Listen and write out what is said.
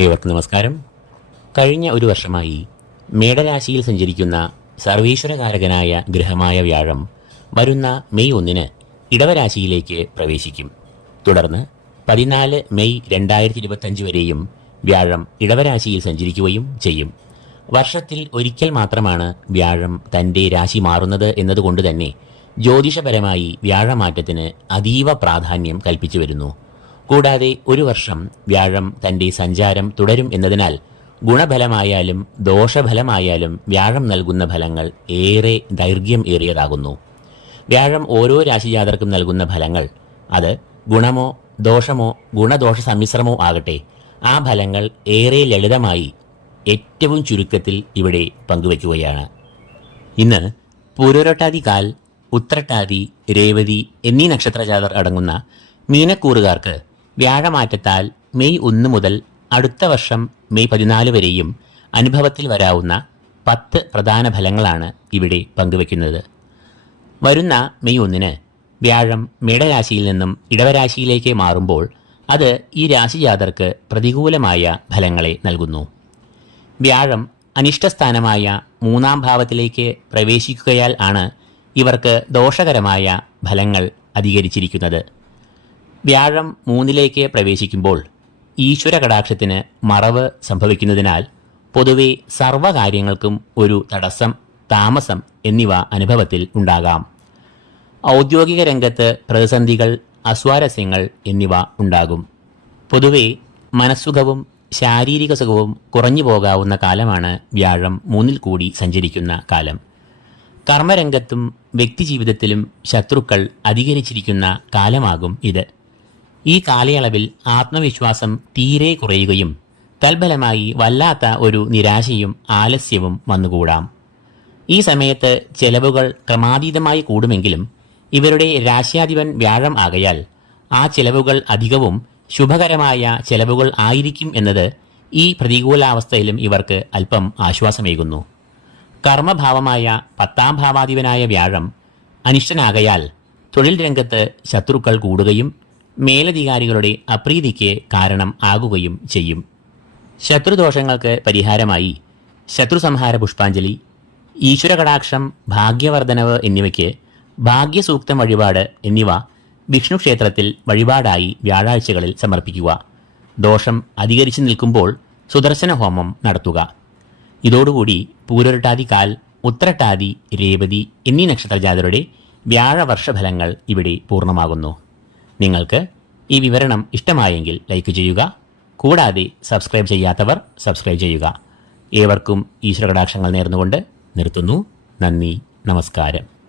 ഏവർക്കും നമസ്കാരം. കഴിഞ്ഞ ഒരു വർഷമായി മേടരാശിയിൽ സഞ്ചരിക്കുന്ന സർവീശ്വരകാരകനായ ഗ്രഹമായ വ്യാഴം വരുന്ന മെയ് ഒന്നിന് ഇടവരാശിയിലേക്ക് പ്രവേശിക്കും. തുടർന്ന് പതിനാല് മെയ് രണ്ടായിരത്തി ഇരുപത്തഞ്ച് വരെയും വ്യാഴം ഇടവരാശിയിൽ സഞ്ചരിക്കുകയും ചെയ്യും. വർഷത്തിൽ ഒരിക്കൽ മാത്രമാണ് വ്യാഴം തന്റെ രാശി മാറുന്നത് എന്നതുകൊണ്ട് തന്നെ ജ്യോതിഷപരമായി വ്യാഴമാറ്റത്തിന് അതീവ പ്രാധാന്യം കൽപ്പിച്ചു വരുന്നു. കൂടാതെ ഒരു വർഷം വ്യാഴം തന്റെ സഞ്ചാരം തുടരും എന്നതിനാൽ ഗുണഫലമായാലും ദോഷഫലമായാലും വ്യാഴം നൽകുന്ന ഫലങ്ങൾ ഏറെ ദൈർഘ്യം ഏറിയതാകുന്നു. വ്യാഴം ഓരോ രാശിജാതർക്കും നൽകുന്ന ഫലങ്ങൾ അത് ഗുണമോ ദോഷമോ ഗുണദോഷ സമ്മിശ്രമോ ആകട്ടെ ആ ഫലങ്ങൾ ഏറെ ലളിതമായി ഏറ്റവും ചുരുക്കത്തിൽ ഇവിടെ പങ്കുവയ്ക്കുകയാണ് ഇന്ന് പൂരോരട്ടാതി കാൽ ഉത്രട്ടാതി രേവതി എന്നീ നക്ഷത്രജാതർ അടങ്ങുന്ന മീനക്കൂറുകാർക്ക് വ്യാഴമാറ്റത്താൽ മെയ് ഒന്ന് മുതൽ അടുത്ത വർഷം മെയ് പതിനാല് വരെയും അനുഭവത്തിൽ വരാവുന്ന പത്ത് പ്രധാന ഫലങ്ങളാണ് ഇവിടെ പങ്കുവെക്കുന്നത് വരുന്ന മെയ് ഒന്നിന് വ്യാഴം മേടരാശിയിൽ നിന്നും ഇടവരാശിയിലേക്ക് മാറുമ്പോൾ അത് ഈ രാശിജാതർക്ക് പ്രതികൂലമായ ഫലങ്ങളെ നൽകുന്നു. വ്യാഴം അനിഷ്ടസ്ഥാനമായ മൂന്നാം ഭാവത്തിലേക്ക് പ്രവേശിക്കുകയാൽ ആണ് ഇവർക്ക് ദോഷകരമായ ഫലങ്ങൾ അധികരിച്ചിരിക്കുന്നത്. വ്യാഴം മൂന്നിലേക്ക് പ്രവേശിക്കുമ്പോൾ ഈശ്വര കടാക്ഷത്തിന് മറവ് സംഭവിക്കുന്നതിനാൽ പൊതുവെ സർവകാര്യങ്ങൾക്കും ഒരു തടസ്സം താമസം എന്നിവ അനുഭവത്തിൽ ഉണ്ടാകാം. ഔദ്യോഗിക രംഗത്ത് പ്രതിസന്ധികൾ അസ്വാരസ്യങ്ങൾ എന്നിവ ഉണ്ടാകും. പൊതുവെ മനസ്സുഖവും ശാരീരിക സുഖവും കുറഞ്ഞു പോകാവുന്ന കാലമാണ് വ്യാഴം മൂന്നിൽ കൂടി സഞ്ചരിക്കുന്ന കാലം. കർമ്മരംഗത്തും വ്യക്തിജീവിതത്തിലും ശത്രുക്കൾ അധികരിച്ചിരിക്കുന്ന കാലമാകും ഇത്. ഈ കാലയളവിൽ ആത്മവിശ്വാസം തീരെ കുറയുകയും തൽഫലമായി വല്ലാത്ത ഒരു നിരാശയും ആലസ്യവും വന്നുകൂടാം. ഈ സമയത്ത് ചെലവുകൾ ക്രമാതീതമായി കൂടുമെങ്കിലും ഇവരുടെ രാശ്യാധിപൻ വ്യാഴം ആകയാൽ ആ ചെലവുകൾ അധികവും ശുഭകരമായ ചെലവുകൾ ആയിരിക്കും എന്നത് ഈ പ്രതികൂലാവസ്ഥയിലും ഇവർക്ക് അല്പം ആശ്വാസമേകുന്നു. കർമ്മഭാവമായ പത്താം ഭാവാധിപനായ വ്യാഴം അനിഷ്ടനാകയാൽ തൊഴിൽ രംഗത്ത് ശത്രുക്കൾ കൂടുകയും മേലധികാരികളുടെ അപ്രീതിക്ക് കാരണം ആകുകയും ചെയ്യും. ശത്രുദോഷങ്ങൾക്ക് പരിഹാരമായി ശത്രുസംഹാര പുഷ്പാഞ്ജലി ഈശ്വരകടാക്ഷം ഭാഗ്യവർദ്ധനവ് എന്നിവയ്ക്ക് ഭാഗ്യസൂക്തം വഴിപാട് എന്നിവ വിഷ്ണു ക്ഷേത്രത്തിൽ വഴിപാടായി വ്യാഴാഴ്ചകളിൽ സമർപ്പിക്കുക. ദോഷം അധികരിച്ചു നിൽക്കുമ്പോൾ സുദർശന ഹോമം നടത്തുക. ഇതോടുകൂടി പൂരൊരട്ടാതി കാൽ ഉത്രട്ടാതി രേവതി എന്നീ നക്ഷത്രജാതരുടെ വ്യാഴവർഷഫലങ്ങൾ ഇവിടെ പൂർണമാകുന്നു. നിങ്ങൾക്ക് ഈ വിവരണം ഇഷ്ടമായെങ്കിൽ ലൈക്ക് ചെയ്യുക. കൂടാതെ സബ്സ്ക്രൈബ് ചെയ്യാത്തവർ സബ്സ്ക്രൈബ് ചെയ്യുക. ഏവർക്കും ഈശ്വരകടാക്ഷങ്ങൾ നേർന്നുകൊണ്ട് നിർത്തുന്നു. നന്ദി. നമസ്കാരം.